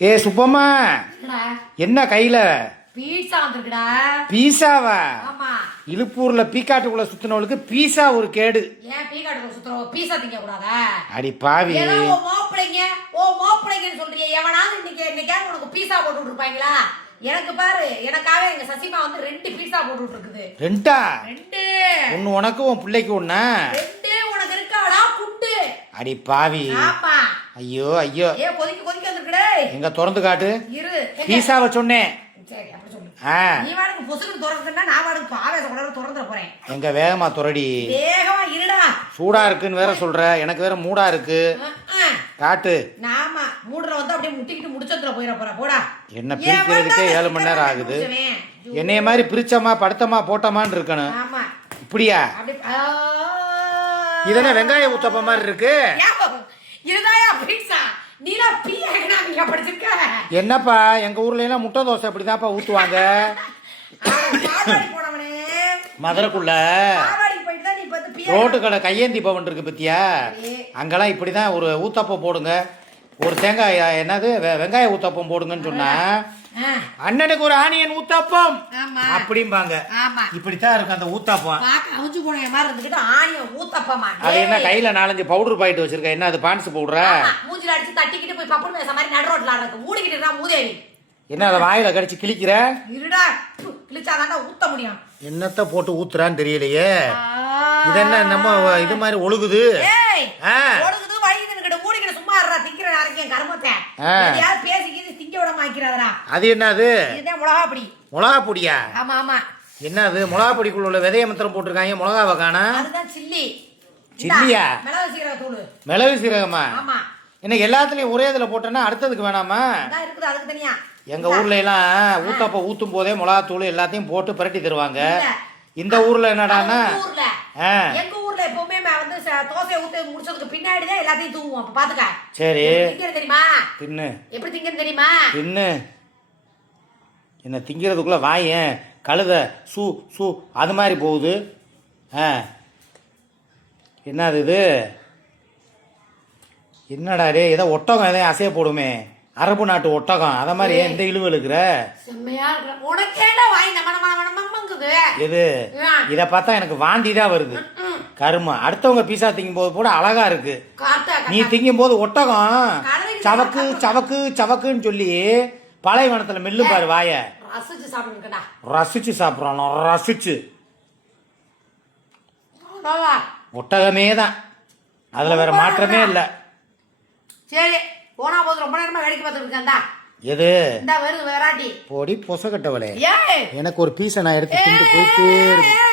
ஏ சுப்பம்மா, என்ன கையில பீட்சா வந்திருக்குடா. பீஸாவா? ஆமா. இழுப்பூர்ல பீக்காட்டுக்குள்ள சுத்தினவளுக்கு பீஸா ஒரு கேடு. ஏன் பீக்காட்டுக்குள்ள சுத்துறோம்? பீஸா திங்க கூடாதா? அடி பாவி, ஏதோ மோப்பளைங்கன்னு சொல்றியே. எவனாவது இன்னைக்கு உனக்கு பீஸா போட்டு விட்டுருப்பாங்களா? எனக்கு பாரு, எனக்காக எங்க சசிமா வந்து 2 பீஸா போட்டு விட்டுருக்குது. 2 2 ஒன்னு உனக்கு உன் பிள்ளைக்கு ஒண்ணா? 2 உனக்கு இருக்காடா குண்டு. அடி பாவி. ஆமா. ஐயோ ஐயோ. ஏ கொதிக்க வந்துருக்குடே. எங்க திறந்து காட்டு. இரு. பீஸாவை சொன்னேன். சரி அப்படி சொல்லு. நீ வாடக்கு பொசுக்கு திறந்துட்டா நான் வாடக்கு ஆவேசம் கூட திறந்துட போறேன். எங்க வேகமா துறடி. வேகமா இருடா. சூடா இருக்குன்னு வேற சொல்ற, எனக்கு வேற மூடா இருக்கு. காட்டு. நாமா மூடுற வந்து அப்படியே முட்டிக்கிட்டு முடிச்சதுல போயிட போற. போடா. என்ன பிரிக்கிறதுக்கே 7 மணி நேரம் ஆகுது. என்னைய மாதிரி பிரிச்சமா படுத்தமா போட்டமான்னு இருக்கணும். ஆமா. இப்படியா? இதென்ன வெங்காய ஊத்தப்ப மாதிரி இருக்கு? இதுதாயா பீட்சா? நீலா பீயா எகனாமிக்கா படிச்சிருக்க? என்னப்பா, எங்க ஊர்ல எல்லாம் முட்டை தோசை இப்படிதான்ப்பா ஊத்துவாங்க. பாவாடி போனவனே. மதுரைக்குள்ள பாவாடி போயிட்டு தான் நீ வந்து பீயா. ரோட்டு கடை கையேந்தி பவன் இருக்கு பத்தியா? அங்கெல்லாம் இப்படிதான் ஒரு ஊத்தப்பம் போடுங்க, ஒரு தேங்காய் என்னது வெங்காய ஊத்தப்பம் போடுங்கன்னு சொன்னா அண்ணனுக்கு ஒரு ஆனியன் ஊத்தாப்பம் அப்படிம்பாங்க. இப்படித்தான் இருக்கு அந்த ஊத்தாப்பம். அவிஞ்சு போன மாதிரி இருந்துட்டு ஆனியன் ஊத்தாப்பமா. அது என்ன கையில 4-5 பவுடர் பாக்கெட் வச்சிருக்க? என்ன அது பான்ஸ் பவுடரா? மூஞ்சில அடிச்சு தட்டிக்கிட்டு போய் பப்புனு பேச மாதிரி நடு ரோட்ல ஆடுறது மூடிக்கிட்டு இருக்கா மூதேவி. என்ன அதை வாயில கடிச்சு கிழிக்கிற? இருடா, கிழிச்சாதான்டா ஊத்த முடியும். என்னத்த போட்டு ஊத்துறான்னு தெரியலையே. இது என்ன நம்ம இது மாதிரி ஒழுகுது? ஒழுகுது வழியுதுன்னு மூடிக்கிட்டு சும்மா இருடா. திங்கிற நாளைக்கு கருமத்தை யார் பேசிக்கிட்டு திங்க விட மாக்கிறாரா? அது என்னது? இதுதான் மிளகா பொடி. மிளகா பொடியா? ஆமா ஆமா. என்னது மிளகா பொடிக்குள்ள உள்ள விதைய மாத்திரம் போட்டிருக்காங்க, மிளகாவை காணா? அதுதான் சில்லி. சில்லியா? மிளகு சீரக தூள். மிளகு சீரகமா? ஆமா. என்ன எல்லாத்துலயும் ஒரே இதுல போட்டேன்னா அடுத்ததுக்கு வேணாமா? அதான் இருக்குது, அதுக்கு தனியா. எங்க ஊர்ல எல்லாம் ஊத்தப்ப ஊத்தும் போதே மிளகா தூள் எல்லாத்தையும் போட்டு பிரட்டி தருவாங்க. இந்த ஊர்ல என்னடான்னா, எங்க ஊர்ல எப்பவுமே வந்து தோசை ஊத்தி முடிச்சதுக்கு பின்னாடிதான் எல்லாத்தையும் தூங்குவோம். அப்ப பாத்துக்க. சரி. திங்கிறது தெரியுமா? தின்னு. எப்படி திங்கிறது தெரியுமா? தின்னு. என்ன திங்கிறதுக்குள்ள வாயேன் கழுத சூ சூ அது மாதிரி போகுது. என்னது இது? என்னடா டே, ஏதோ ஒட்டகம் எதையும் அசைய போடுமே, அரபு நாட்டு ஒட்டகம், அத மாதிரி எந்த இழுவு இழுக்கிற? செம்மையா இருக்கு. உனக்கேடா வாய் நமனமனமங்குது. எது? இத பார்த்தா எனக்கு வாந்தி தான் வருது. கரும. அடுத்தவங்க பீஸா திங்கும் போது கூட அழகா இருக்கு, நீ திங்கும் போது ஒட்டகம் சவக்கு சவக்கு சவக்குன்னு சொல்லி பாலைவனத்துல மெல்லு பாரு வாய. ரசிச்சு சாப்பிடுங்கடா. ரசிச்சு சாப்பிடறோம், ரசிச்சு. ஒட்டகமே தான், அதுல வேற மாற்றமே இல்ல. சரி போனா போது ரொம்ப நேரமா வேடிக்கை பார்த்துட்டு இருக்கேன்டா. எது? இந்த வருது வெராட்டி. போடி பொசகட்டவளே, எனக்கு ஒரு பீஸை நான் எடுத்து திண்டு போயிட்டே இருக்கேன்.